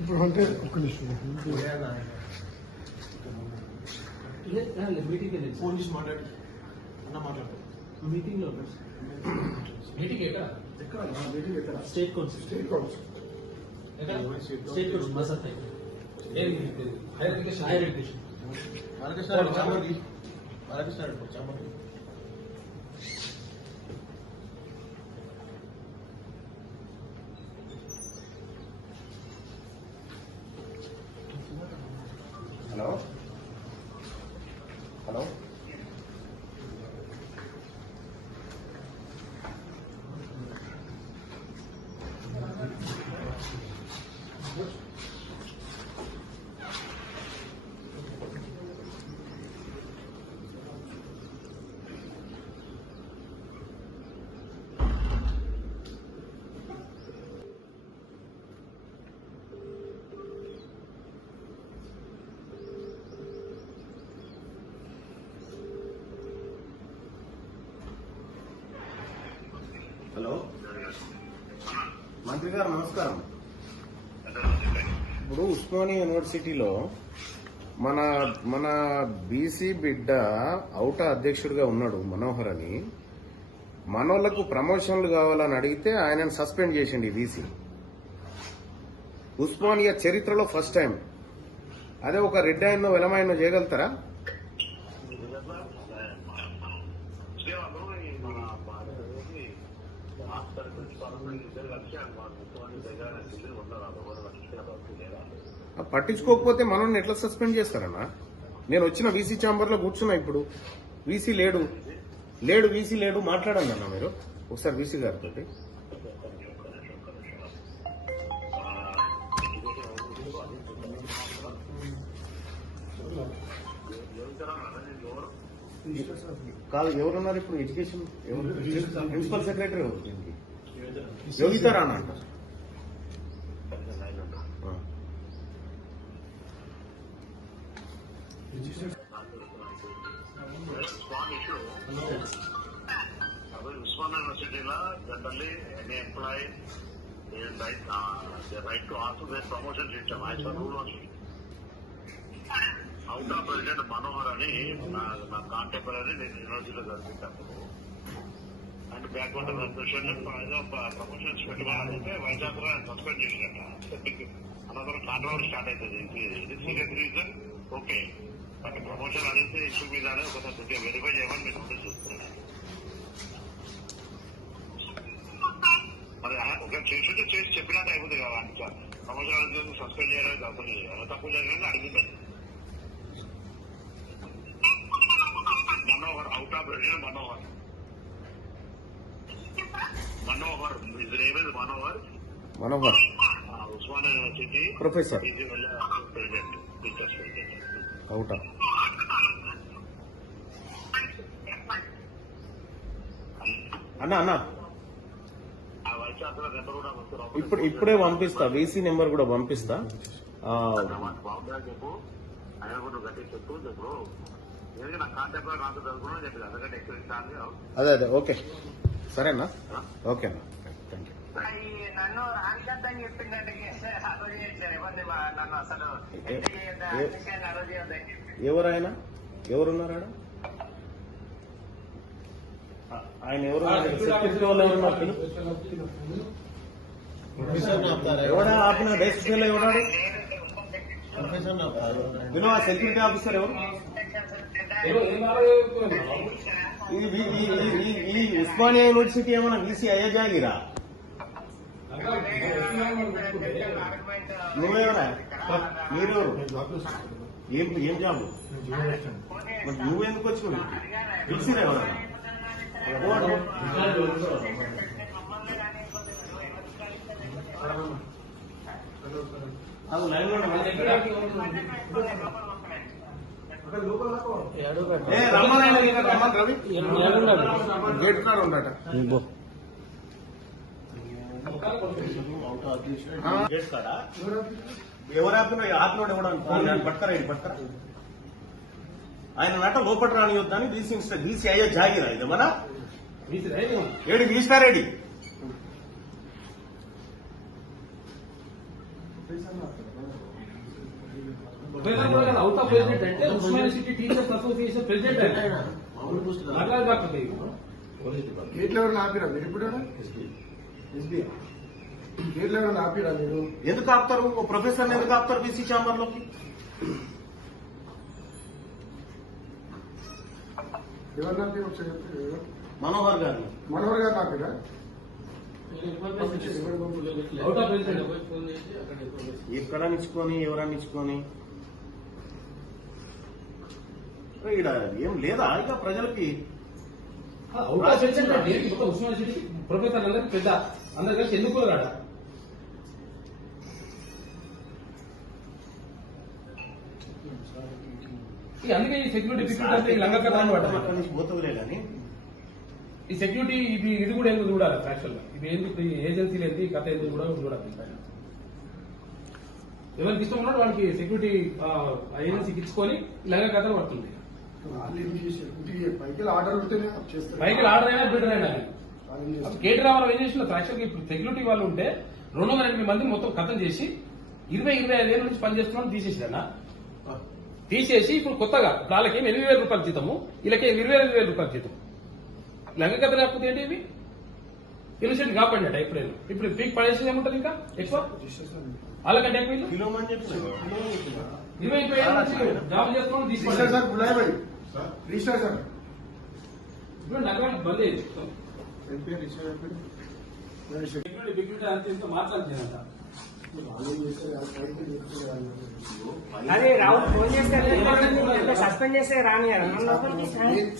ఇప్పుడు అంటే ఒక్క నిమిషం మీటింగ్ పోలీస్ మాట్లాడు అన్న మాట్లాడు మీటింగ్ లో మీటింగ్ ఎక్కడ మీటింగ్ ఎక్కడ state council state council state council మసాత్ higher education hello hello hello మంత్రి గారు నమస్కారం. ఇప్పుడు ఉస్మానియా యూనివర్సిటీలో మన మన బీసీ బిడ్డ ఔటా అధ్యక్షుడిగా ఉన్నాడు మనోహర్ అని. మనోళ్లకు ప్రమోషన్లు కావాలని అడిగితే ఆయనను సస్పెండ్ చేసింది బీసీ. ఉస్మానియా చరిత్రలో ఫస్ట్ టైం. అదే ఒక రెడ్ ఆయన్నో వెలమాయన్నో చేయగలుగుతారా? పట్టించుకోకపోతే మనల్ని ఎట్లా సస్పెండ్ చేస్తారన్నా? నేను వచ్చిన వీసీ ఛాంబర్ లో కూర్చున్నా. ఇప్పుడు వీసీ లేడు వీసీ లేడు మాట్లాడండి అన్న మీరు ఒకసారి వీసీ గారితో. కాదు, ఎవరున్నారు ఇప్పుడు ఎడ్యుకేషన్? ప్రిన్సిపల్ సెక్రటరీ ఎవరు దీనికి? యోగిత రానా అంట. Usman University generally any employee is right to ask for their promotion system. I saw rule only. Out of President Manohar ani na contemporary university జరిపించారు. And backward question promotions పెట్టాలంటే వైజాగ్ లో suspend చేసినట్ట. another controversy start అవుతుంది. ఇది serious reason okay, but promotion అనేది issue మీదనే ఒకసారి verify చేయమని మీరు నోటీస్ చూస్తున్నాను. మరి ఒక చేస్తుంటే చేసి చెప్పినట్టు అయిపోతుంది కదా. అంత ప్రమోషన్ అనేది సస్పెండ్ చేయడానికి తప్పదు. ఎలా తప్పు జరిగిందని అడిగింది Manohar. Out of president Manohar is name is Manohar Osmania university professor president teachers president అవుటా. అన్నా ఇప్పుడే పంపిస్తా, వీసీ నెంబర్ కూడా పంపిస్తా. చెప్పు ఆయన కూడా గట్టి చెప్పు చెప్పు. నా కాంటాక్ట్ లో నాకు చదువుకున్నా చెప్పి అందుకంటే ఎక్కువ అదే ఓకే సరేనా? ఓకే అన్న, థ్యాంక్ యూ. నన్ను రానికద్దని చెప్పిందంటే నన్ను అసలు ఎవరాయన? ఎవరున్నారా ఆయన? ఎవరు సెక్యూరిటీ వాళ్ళు ఎవరున్నారు? ఎవడా ఆపిన డెస్క్లో ఎవడాడు? వినో ఆ సెక్యూరిటీ ఆఫీసర్ ఎవరు? ఈ ఉస్మానియా యూనివర్సిటీ ఏమన్నా వీసీ అయ్యా జాగిరా? నువ్వెవరా? మీరెవరు? ఏం జాబు? నువ్వెందుకు వచ్చినావు? పిలిచిరా ఎవరన్నా? అది లైన్ లో రమ్మని రవి గేట్ కాడ ఉండట. గేట్ కాడ ఎవరు ఆపినోడు ఎవడు పట్టుకరా ఇది పట్టుకరా ఆయన నట లోపల రానియొద్దని డీసీ అయ్యే జాగిరా ఇది మన ఏడు తీసినారేడి అవుట్ ఆఫ్ ప్రెసిడెంట్ అంటే Osmania city teachers association president ఆయన అట్లా కాకపోతే గేట్ లెవెల్ ఆపిరా మీరు ఇప్పుడు గేట్ లెవెల్ ఆపిరా మీరు ఎందుకు ఆపుతారు ప్రొఫెసర్ ఎందుకు ఆపుతారు బీసీ ఛాంబర్ లోకి ఎవరు ఆపి ఒకసారి చెప్తే మనోహర్ గారిని మనోహర్ గారు ఆపిరా అవుట్ ఆఫ్ ప్రెసిడెంట్ ఎక్కడ నిచ్చుకొని ఎవరని నిచ్చుకొని ఈడ ఏం లేదా ఇక ప్రజలకి అవుట్ ఆఫ్ ప్రెసిడెంట్ అంటే మొత్తం ఉస్మానియా సిటీ ప్రొఫెసర్ అందరికి పెద్ద అందరు కలిసి ఎందుకు రాడ అందుకే ఈ సెక్యూరిటీ ఫిట్మెంట్ అంటే ఈ లంగకథాన్ని అక్కడి నుంచి పోతుందిలే కానీ ఈ సెక్యూరిటీ ఇది కూడా ఎందుకు చూడాలి యాక్చువల్ గా ఇది ఎందుకు ఏజెన్సీలు ఏంటి కథ ఎందుకు కూడా చూడాలి ఎవరికి ఇష్టం ఉన్నాడు వాళ్ళకి సెక్యూరిటీ ఏజెన్సీకి ఇచ్చుకొని లంగ కథలు పడుతుంది పైకి ఆర్డర్ ఉంటేనే చేస్తారు పైకి ఆర్డర్ అయినా బిల్డర్ అయినా కేటీ రామారావు ఏం చేసిన యాక్చువల్గా ఇప్పుడు సెక్యూరిటీ వాళ్ళు ఉంటే 208 మంది మొత్తం కథం చేసి 25 ఏళ్ళ నుంచి పనిచేస్తున్నాను తీసేసినా తీసేసి ఇప్పుడు కొత్తగా వాళ్ళకి 8,000 రూపాయలు జీతము వీళ్ళకి 25,000 రూపాయలు జీతం లంగ కథ లేకపోతే ఏంటి ఇవి ఇన్సెంట్ కాపాడినట్ట ఎప్పుడైనా ఇప్పుడు పీక్ పడేసి ఏముంటది ఇంకా ఎక్కువ వాళ్ళకంటే ఎక్కువ ఇల్లు కిలోమని చెప్పి 25 ఏళ్ళ నుంచి జాబ్ చేస్తున్నాం తీసుకోండి సార్ బులాయ్ భాయ్ రిజిస్టర్ సార్ ఇప్పుడు నగరానికి బంద్ అయ్యింది సెక్యూరిటీ అంత ఇంత మాట్లాడుతుందంట అదే రావు ఫోన్ చేస్తే సస్పెండ్ చేస్తే రాని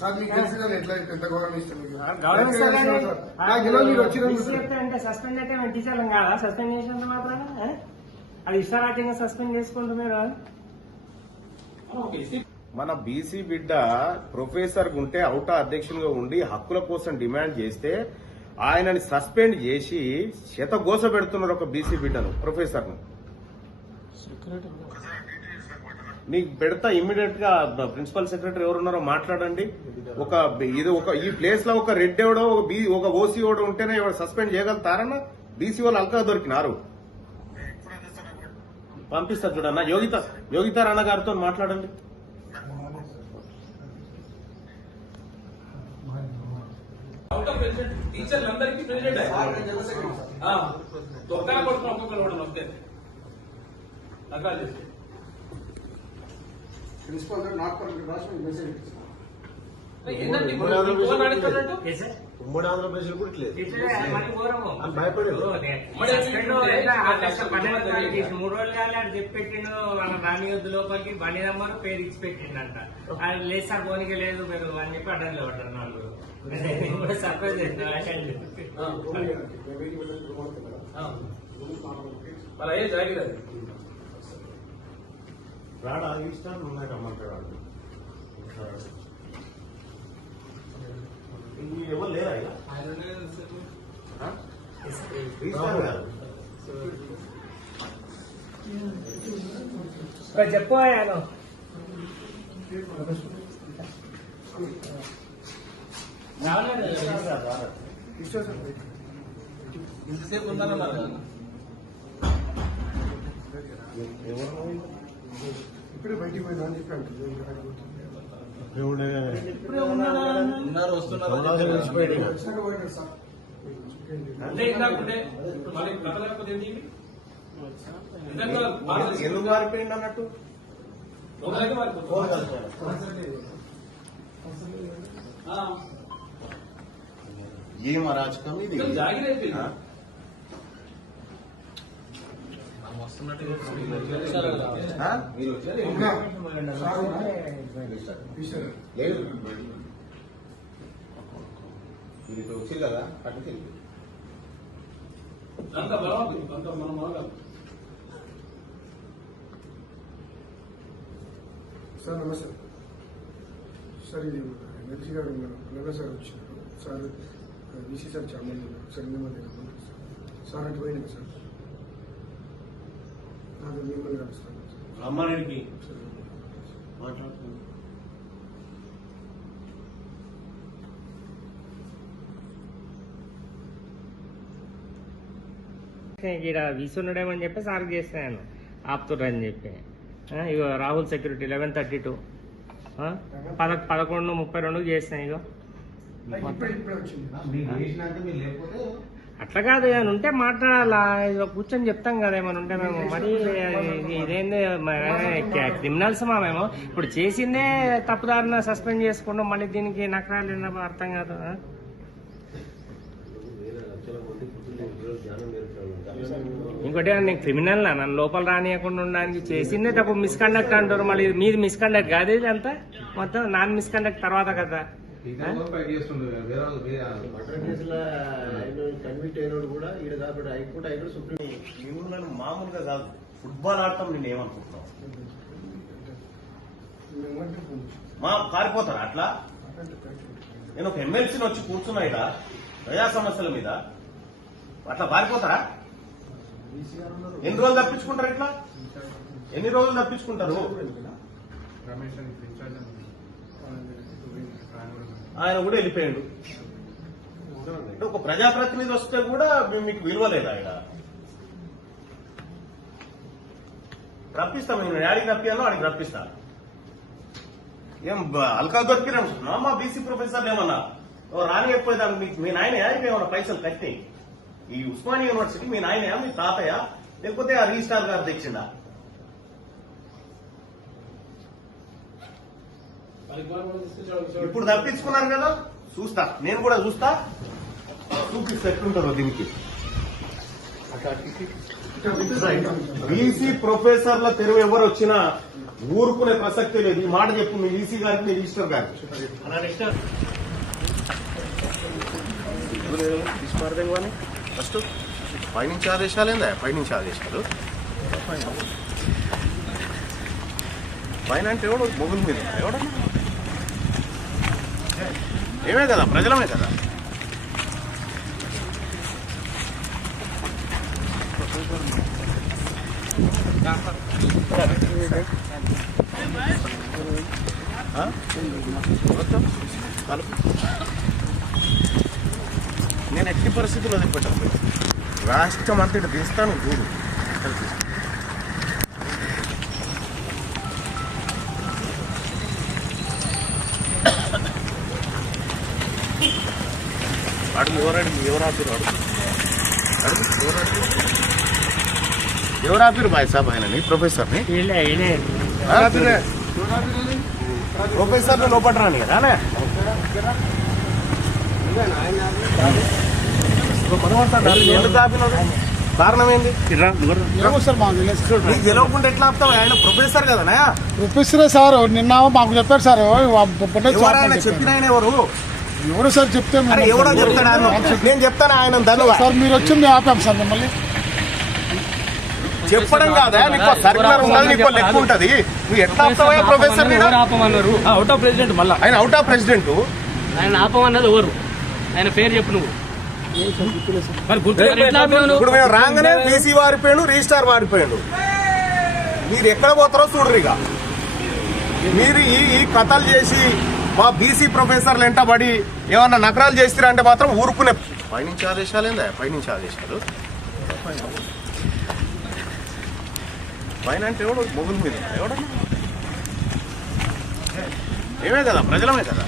సార్ మీకు తెలుసు కదా ఎట్లా ఎంత గౌరవం ఇస్తాను అంటే సస్పెండ్ అయితే మేము టీచర్లం కాదా సస్పెండ్ చేసినంత మాత్రం అది ఇష్టారాజ్యంగా సస్పెండ్ చేసుకుంటున్నారు. మన బీసీ బిడ్డ ప్రొఫెసర్ ఉంటే అవుటా అధ్యక్షునిగా ఉండి హక్కుల కోసం డిమాండ్ చేస్తే ఆయనని సస్పెండ్ చేసి శతగోస పెడుతున్నారు ఒక బీసీ బిడ్డను ప్రొఫెసర్ ను. నీకు పెడతా ఇమ్మీడియట్ గా ప్రిన్సిపల్ సెక్రటరీ ఎవరున్నారో మాట్లాడండి. ఈ ప్లేస్ లో ఒక రెడ్ ఎవడో ఒక ఓసీ ఓడో ఉంటేనే సస్పెండ్ చేయగలుగుతారన్న. బీసీ వాళ్ళు అల్కా దొరికినారు. పంపిస్తారు చూడన్న. యోగిత రాణా గారితో మాట్లాడండి. టీచర్లందరికీ ప్రెసిడెంట్ తొక్కన కొడుతున్న ఒక్కొక్కరు కూడా వస్తే ప్రిన్సిపల్ సార్ నాట్ రాష్ట్రం మెసేజ్ ఏంటంటే 3 ఆంధ్రప్రదేశ్ కూడా ఇట్లేదు భయపడే 3 రోజులు కాలే అని చెప్పెట్టిండు. వాళ్ళ రాని వద్దు లోపలికి బండి నెంబర్ పేరు ఇచ్చి పెట్టిండంట. అది లేదు సార్ పోనీకి లేదు మీరు అని చెప్పి అడ్డంలో పడ్డారు వాళ్ళు. కూడా సర్ప్రైజ్ అయింది. అలా ఏం జాగిరది రాడా ఇష్టాలు ఉన్నాయి రమ్మంటాడు. ఎవరు లేరా చెప్పు ఇంతసేపు ఉందన్నారు. ఇప్పుడే బయటికి పోయినా అని చెప్పి అంటున్నారు. ఉన్నారు వస్తున్నారు అంటే ఇందాకుంటే ఇప్పుడు మళ్ళీ కథ లేకపోతే ఏంటి ఎందుకు మారిపోయింది అన్నట్టు ఏం అరాచకం ఇది. జాగిరైపోయింది. లేదు ఇది వచ్చింది కదా అటు తిరిగి అంత బలవంతం అంత మనం మొదలు సార్ నమస్తే సార్. ఇది ఎనర్జీ గారు ఉన్నారు. అలాగే సార్ వచ్చినారు సార్. బీసీ సార్ చాలా మంది ఉన్నారు సార్. సార్ అటు పోయింది సార్ నాకు మిమ్మల్ని కలుస్తాను రమ్మారెడ్డికి మాట్లాడుతున్నాను. ఇక్కడ వీసున్నాడేమని చెప్పి సార్కి చేస్తున్నాను ఆపుతుర్రని చెప్పి ఇగో రాహుల్ సెక్యూరిటీ 11:32 11:32 చేసినా ఇగో ఇప్పుడే వచ్చింది అట్లా కాదు ఏమైనా ఉంటే మాట్లాడాలా ఇదిగో కూర్చొని చెప్తాం కదా ఏమైనా ఉంటే మేము మరి ఇదేంది క్రిమినల్స్ మేము ఇప్పుడు చేసిందే తప్పుదారిన సస్పెండ్ చేసుకుంటాం మళ్ళీ దీనికి నకరాలు అర్థం కాదు. ఇంకోటి నేను క్రిమినల్ నన్ను లోపల రానియకుండా ఉండడానికి చేసిందే తప్పు మిస్కండక్ట్ అంటారు మళ్ళీ మీది మిస్కండక్ట్ కాదు ఇది అంతా మొత్తం నాన్ మిస్కండక్ట్ తర్వాత కదా. మిమ్మల్ని మామూలుగా కాదు ఫుట్బాల్ ఆడటం నేను ఏమనుకుంటున్నావు మా పారిపోతారా అట్లా? నేను ఒక ఎమ్మెల్సీని వచ్చి కూర్చున్నా ఇక్కడ ప్రజా సమస్యల మీద అట్లా పారిపోతారా? ఎన్ని రోజులు తప్పించుకుంటారు ఇట్లా? ఎన్ని రోజులు తప్పించుకుంటారు? ఆయన కూడా వెళ్ళిపోయాడు. ఒక ప్రజాప్రతినిధి వస్తే కూడా మీకు విలువ లేదా? ఆయన రప్పిస్తాం, మేము యాడికి రప్పియాలో ఆడికి రప్పిస్తా. ఏం అల్కా దొరికినా మా బీసీ ప్రొఫెసర్లు ఏమన్నా రానియకపోయేదాన్ని మీకు మీ నాయన ఏమన్నా పైసలు కట్టి ఈ ఉస్మానియా యూనివర్సిటీ మీ నాయన మీ తాతయ్య లేకపోతే ఆ రిజిస్ట్రార్ గారు తెచ్చిందా? ఇప్పుడు తప్పించుకున్నారు కదా, చూస్తా నేను కూడా చూస్తా, చూపిస్తే ఎట్లుంటారో దీనికి. బీసీ ప్రొఫెసర్ల తెరువు ఎవరు వచ్చినా ఊరుకునే ప్రసక్తే లేదు. ఈ మాట చెప్పు మీ ఈసీ గారికి మీ రిజిస్టర్ గారికి. ఫస్ట్ పైనుంచి ఆదేశాలు ఏందా? పైనుంచి ఆదేశాలు పైన అంటే ఎవడు మొగుల మీద ఎవడన్నా ఏమే కదా ప్రజలమే కదా. నేను ఎట్టి పరిస్థితుల్లో వదిలిపెట్టాను. రాష్ట్రం అంతటి తీస్తాను చూడు. అడుగు ఎవరు ఆపిరు ఎవరు ఆపిరు బాయ్ సాబ్ ఆయనని ప్రొఫెసర్ని ప్రొఫెసర్ని లోపల రాని కదా ఎందుకు ఆపినాడు? కారణం ఏంది? నీకు తెలియకుండా ఎట్లా ఆపుతావు? ఆయన ప్రొఫెసర్ కదనా? ప్రొఫెసరే సార్. నిన్న మాకు చెప్పారు సార్. ఆయన చెప్పిన ఆయన ఎవరు సార్ చెప్తే ఎవడో చెప్తాడు. నేను చెప్తాను ఆయన ధన్యవాదాలు సార్. మీరు వచ్చి మేము ఆపాం సార్ మిమ్మల్ని. చెప్పడం కాదా? నీకు సర్కులర్ ఉన్నది, నీకు లెక్క ఉంటది. నువ్వు ఎట్లా ఆపుతావా ప్రొఫెసర్? ఆపమన్నారు అవుట్ ఆఫ్ ప్రెసిడెంట్. మళ్ళీ ఆయన అవుట్ ఆఫ్ ప్రెసిడెంట్. ఆయన ఆపమన్నది ఎవరు? ఆయన పేరు చెప్పు నువ్వు. ఇప్పుడు మేము రాగానే బీసీ వారిపోయాడు, రిజిస్టార్ వారిపోయాడు. మీరు ఎక్కడ పోతారో చూడరు. ఇక మీరు ఈ కథలు చేసి మా బీసీ ప్రొఫెసర్లు వెంటబడి ఏమన్నా నకరాలు చేస్తారా అంటే మాత్రం ఊరుకునే. పైనుంచి ఆదేశాలు ఏందా? పైనుంచి ఆదేశాలు పైన అంటే ఎవడు మొగుల మీద ఎవడన్నా ఏమే కదా ప్రజలమే కదా.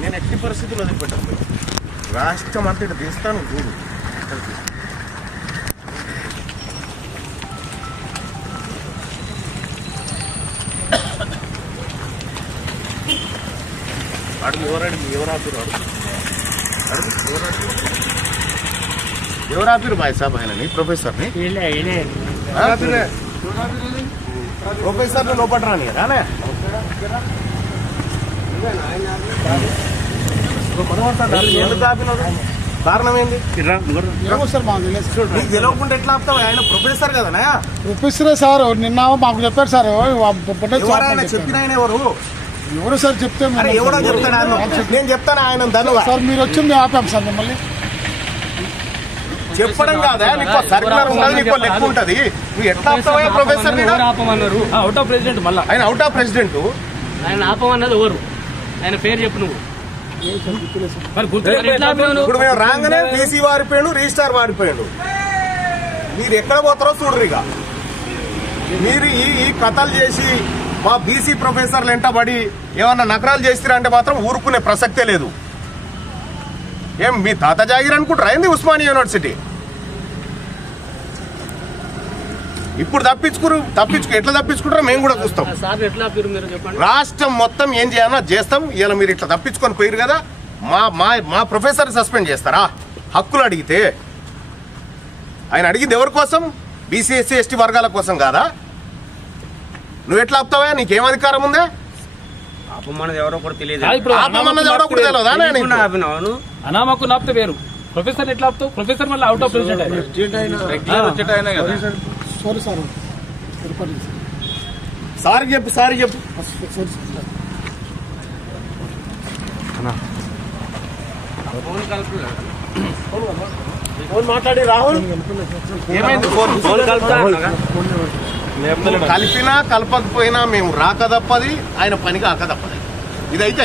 నేను ఎట్టి పరిస్థితుల్లో వదిలిపెట్టాను. రాష్ట్రం అంతటి తీస్తాను చూడు. అడుగు ఎవరు ఆపిరు ఎవరు ఆపిరు బాయ్ సాబ్ ఆయనని ప్రొఫెసర్ని ప్రొఫెసర్ని లోపల రాని కదా. ఎందుకు ఆపినాడు? కారణం ఏంది? ఏమో సార్ మాకు తెలియదు. నీకు తెలియకుండా ఎట్లా ఆపుతావు? ఆయన ప్రొఫెసర్ కదనా? ప్రొఫెసరే సార్ నిన్న మాకు చెప్పారు సార్. ఎవరైనా చెప్పిన ఆయన ఎవరు? ఎవరు సార్ చెప్తే మేము- అరే ఎవడో చెప్తాడు ఆయన. నేను చెప్తాను ఆయన ధన్యవాదాలు. సార్ మీరు వచ్చి మేము ఆపాం సార్ మిమ్మల్ని. చెప్పడం కాదా? నీకు సర్కులర్ ఉండదు, నీకు లెక్క ఉంటది. నువ్వు ఎట్లా ఆపుతావా ప్రొఫెసర్? ఆపమన్నారు. అవుట్ ఆఫ్ ప్రెసిడెంట్ మళ్ళా ఆయన అవుట్ ఆఫ్ ప్రెసిడెంట్. ఆయన ఆపమన్నది ఎవరు? ఆయన పేరు చెప్పు నువ్వు. మరి గుర్తు ఇప్పుడు మేము రాగానే బీసీ వారిపోయాడు, రిజిస్టార్ వారిపోయాడు. మీరు ఎక్కడ పోతారో చూడరు. ఇక మీరు ఈ కథలు చేసి మా బీసీ ప్రొఫెసర్లు ఎంటబడి ఏమన్నా నకరాలు చేస్తారంటే మాత్రం ఊరుకునే ప్రసక్తే లేదు. ఏం మీ తాత జాగిర్ అనుకుంటారా ఏంది ఉస్మానియా యూనివర్సిటీ? ఇప్పుడు ఎట్లా తప్పించుకుంటారో మేము కూడా చూస్తాం. సార్ ఎట్లా ఆపారు మీరు చెప్పండి. రాష్ట్రం మొత్తం ఏం చేయాలో చేస్తాం. ఇలా మీరు ఇట్లా తప్పించుకొని పోయారు కదా, మా ప్రొఫెసర్ సస్పెండ్ చేస్తారా? హక్కులు అడిగితే ఆయన అడిగింది ఎవరి కోసం? బీసీ ఎస్సీ ఎస్టీ వర్గాల కోసం కాదా? నువ్వు ఎట్లా ఆపుతావా? నీకేం అధికారం ఉందా? ఆపమన్నది ఎవరో కూడా తెలియదు. ఆపమన్నది ఎవరో కూడా తెలియదా? అనామకు నాపితే వేరు. ప్రొఫెసర్ ఎట్లా ఆపుతావు? ప్రొఫెసర్ మళ్ళీ out of president sorry sir. Sorry చెప్పు. Sorry sir. ఫోన్ మాట్లాడి రాహుల్ ఏమైంది? కలిపినా కలపకపోయినా మేము రాక తప్పది, ఆయన పని కాక తప్పది. ఇదైతే